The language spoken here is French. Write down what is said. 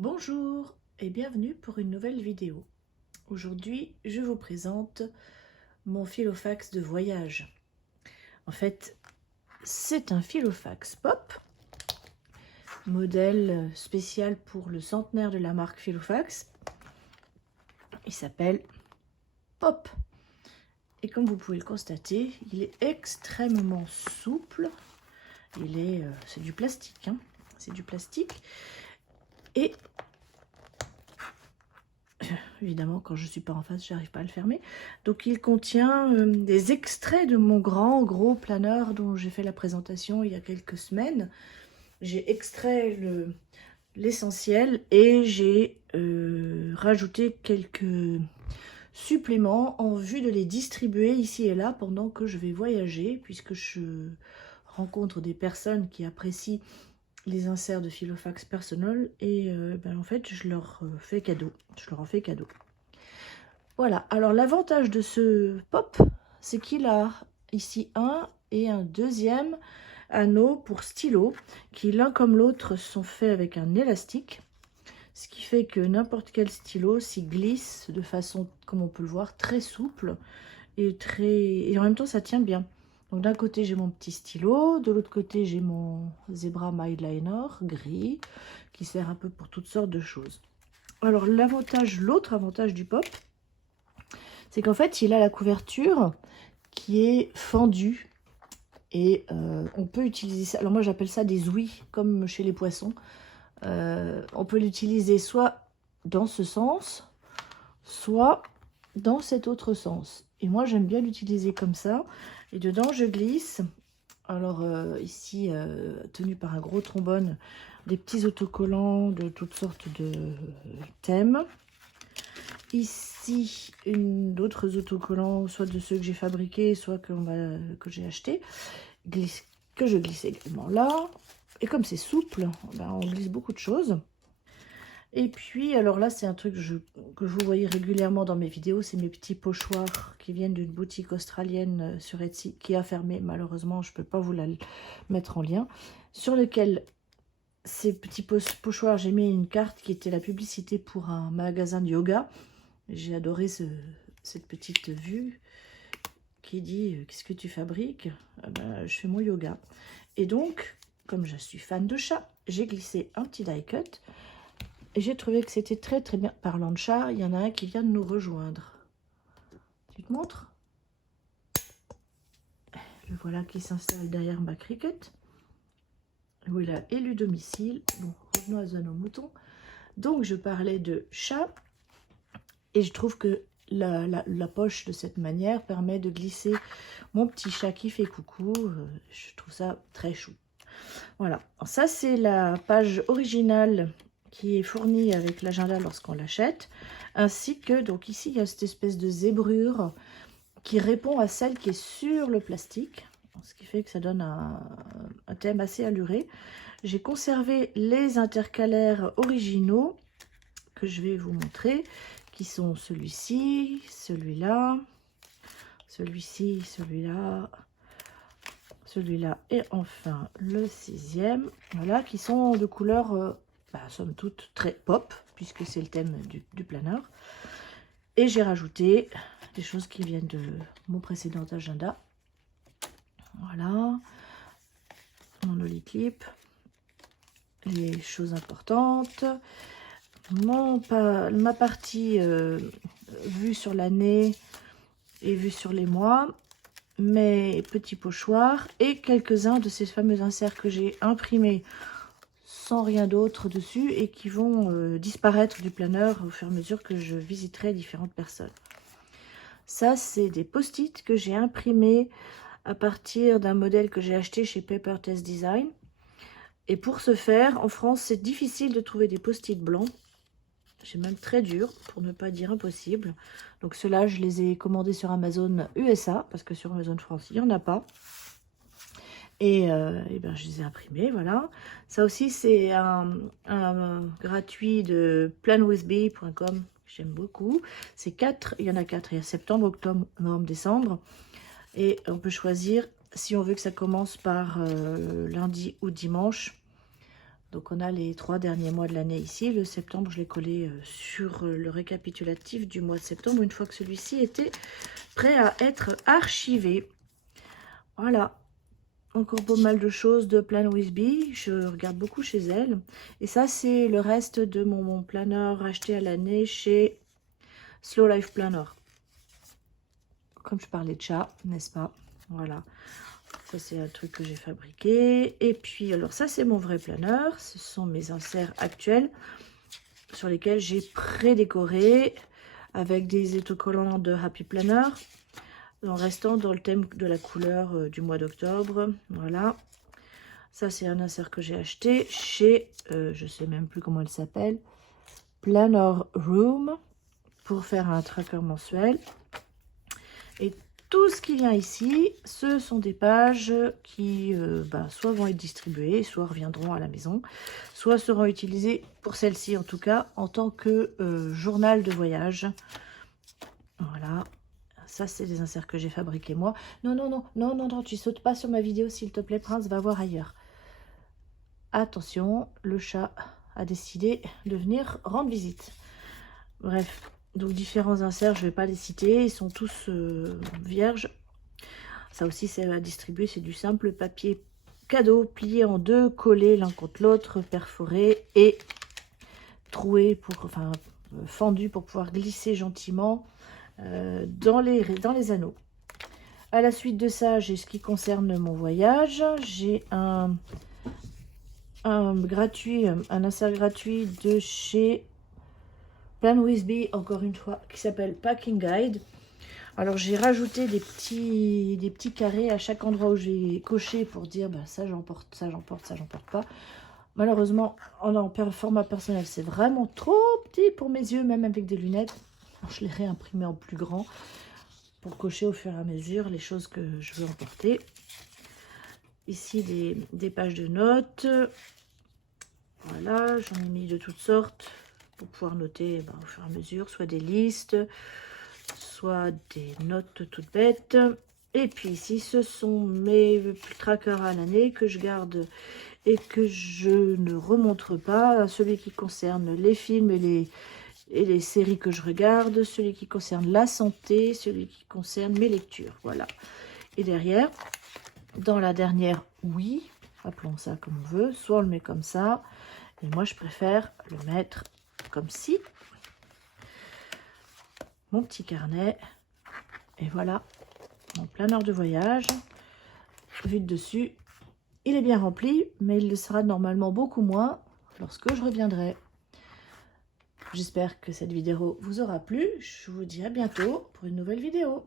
Bonjour et bienvenue pour une nouvelle vidéo. Aujourd'hui, je vous présente mon filofax de voyage. En fait, c'est un filofax pop, modèle spécial pour le centenaire de la marque Filofax. Il s'appelle Pop. Et comme vous pouvez le constater, il est extrêmement souple. C'est du plastique, hein. C'est du plastique. Et évidemment, quand je ne suis pas en face, j'arrive pas à le fermer. Donc, il contient des extraits de mon gros planeur dont j'ai fait la présentation il y a quelques semaines. J'ai extrait l'essentiel et j'ai rajouté quelques suppléments en vue de les distribuer ici et là pendant que je vais voyager, puisque je rencontre des personnes qui apprécient les inserts de Filofax personnel et en fait je leur fais cadeau, je leur en fais cadeau. Voilà, alors l'avantage de ce pop, c'est qu'il a ici un et un deuxième anneau pour stylo, qui l'un comme l'autre sont faits avec un élastique, ce qui fait que n'importe quel stylo s'y glisse de façon, comme on peut le voir, très souple et en même temps ça tient bien. Donc d'un côté j'ai mon petit stylo, de l'autre côté j'ai mon Zebra Mildliner gris qui sert un peu pour toutes sortes de choses. Alors l'autre avantage du pop, c'est qu'en fait il a la couverture qui est fendue et on peut utiliser ça. Alors moi j'appelle ça des ouïes comme chez les poissons. On peut l'utiliser soit dans ce sens, soit dans cet autre sens. Et moi j'aime bien l'utiliser comme ça. Et dedans je glisse, alors ici tenu par un gros trombone, des petits autocollants de toutes sortes de thèmes. Ici d'autres autocollants, soit de ceux que j'ai fabriqués, soit que j'ai achetés, que je glisse également là. Et comme c'est souple, on glisse beaucoup de choses. Et puis, alors là, c'est un truc que vous voyez régulièrement dans mes vidéos, c'est mes petits pochoirs qui viennent d'une boutique australienne sur Etsy, qui a fermé, malheureusement, je ne peux pas vous la mettre en lien, sur lequel ces petits pochoirs, j'ai mis une carte qui était la publicité pour un magasin de yoga. J'ai adoré cette petite vue qui dit « Qu'est-ce que tu fabriques ?» Je fais mon yoga. Et donc, comme je suis fan de chat, j'ai glissé un petit die cut. Et j'ai trouvé que c'était très bien. Parlant de chat, il y en a un qui vient de nous rejoindre. Tu te montres? Le voilà qui s'installe derrière ma cricket. Où il a élu domicile. Bon, revenons à nos moutons. Donc, je parlais de chat. Et je trouve que la poche de cette manière permet de glisser mon petit chat qui fait coucou. Je trouve ça très chou. Voilà. Alors ça, c'est la page originale qui est fournie avec l'agenda lorsqu'on l'achète, ainsi que, donc ici, il y a cette espèce de zébrure qui répond à celle qui est sur le plastique, ce qui fait que ça donne un thème assez alluré. J'ai conservé les intercalaires originaux que je vais vous montrer, qui sont celui-ci, celui-là, celui-ci, celui-là, celui-là et enfin le 6e, voilà, qui sont de couleur somme toute très pop, puisque c'est le thème du planeur. Et j'ai rajouté des choses qui viennent de mon précédent agenda. Voilà, mon Oli Clip, les choses importantes, ma partie vue sur l'année et vue sur les mois, mes petits pochoirs et quelques-uns de ces fameux inserts que j'ai imprimés sans rien d'autre dessus et qui vont disparaître du planeur au fur et à mesure que je visiterai différentes personnes. Ça, c'est des post-it que j'ai imprimés à partir d'un modèle que j'ai acheté chez Paper Test Design. Et pour ce faire, en France, c'est difficile de trouver des post-it blancs. C'est même très dur, pour ne pas dire impossible. Donc ceux-là, je les ai commandés sur Amazon USA, parce que sur Amazon France, il n'y en a pas. Et je les ai imprimés, voilà. Ça aussi, c'est un gratuit de planwithbee.com, j'aime beaucoup. C'est 4, il y en a 4, il y a septembre, octobre, novembre, décembre. Et on peut choisir si on veut que ça commence par lundi ou dimanche. Donc on a les 3 derniers mois de l'année ici. Le septembre, je l'ai collé sur le récapitulatif du mois de septembre, une fois que celui-ci était prêt à être archivé. Voilà. Encore pas mal de choses de Plan with Bee. Je regarde beaucoup chez elle. Et ça, c'est le reste de mon planeur acheté à l'année chez Slow Life Planner. Comme je parlais de chat, n'est-ce pas? Voilà. Ça, c'est un truc que j'ai fabriqué. Et puis, alors ça, c'est mon vrai planeur. Ce sont mes inserts actuels sur lesquels j'ai pré-décoré avec des autocollants de Happy Planner, en restant dans le thème de la couleur du mois d'octobre. Voilà. Ça, c'est un insert que j'ai acheté chez, je sais même plus comment elle s'appelle, Planner Room, pour faire un tracker mensuel. Et tout ce qui vient ici, ce sont des pages qui soit vont être distribuées, soit reviendront à la maison, soit seront utilisées, pour celle-ci en tout cas, en tant que journal de voyage. Voilà. Ça, c'est des inserts que j'ai fabriqués moi. Non, non, non, non, non, non, tu sautes pas sur ma vidéo, s'il te plaît, Prince, va voir ailleurs. Attention, le chat a décidé de venir rendre visite. Bref, donc différents inserts, je ne vais pas les citer, ils sont tous vierges. Ça aussi, c'est à distribuer, c'est du simple papier cadeau, plié en deux, collé l'un contre l'autre, perforé et troué, fendu pour pouvoir glisser gentiment dans les anneaux. À la suite de ça, j'ai ce qui concerne mon voyage. J'ai un insert gratuit de chez Plan with Bee, encore une fois, qui s'appelle Packing Guide. Alors j'ai rajouté des petits carrés à chaque endroit où j'ai coché pour dire ça j'emporte, ça j'emporte, ça j'emporte pas. Malheureusement, en format personnel, c'est vraiment trop petit pour mes yeux, même avec des lunettes. Alors, je l'ai réimprimé en plus grand pour cocher au fur et à mesure les choses que je veux emporter. Ici, des pages de notes. Voilà, j'en ai mis de toutes sortes pour pouvoir noter au fur et à mesure, soit des listes, soit des notes toutes bêtes. Et puis ici, ce sont mes trackers à l'année que je garde et que je ne remontre pas. Celui qui concerne les films et les séries que je regarde, celui qui concerne la santé, celui qui concerne mes lectures. Voilà. Et derrière, dans la dernière oui, appelons ça comme on veut, soit on le met comme ça, et moi je préfère le mettre comme ci. Mon petit carnet, et voilà, mon planeur de voyage, vu de dessus, il est bien rempli, mais il le sera normalement beaucoup moins lorsque je reviendrai. J'espère que cette vidéo vous aura plu. Je vous dis à bientôt pour une nouvelle vidéo.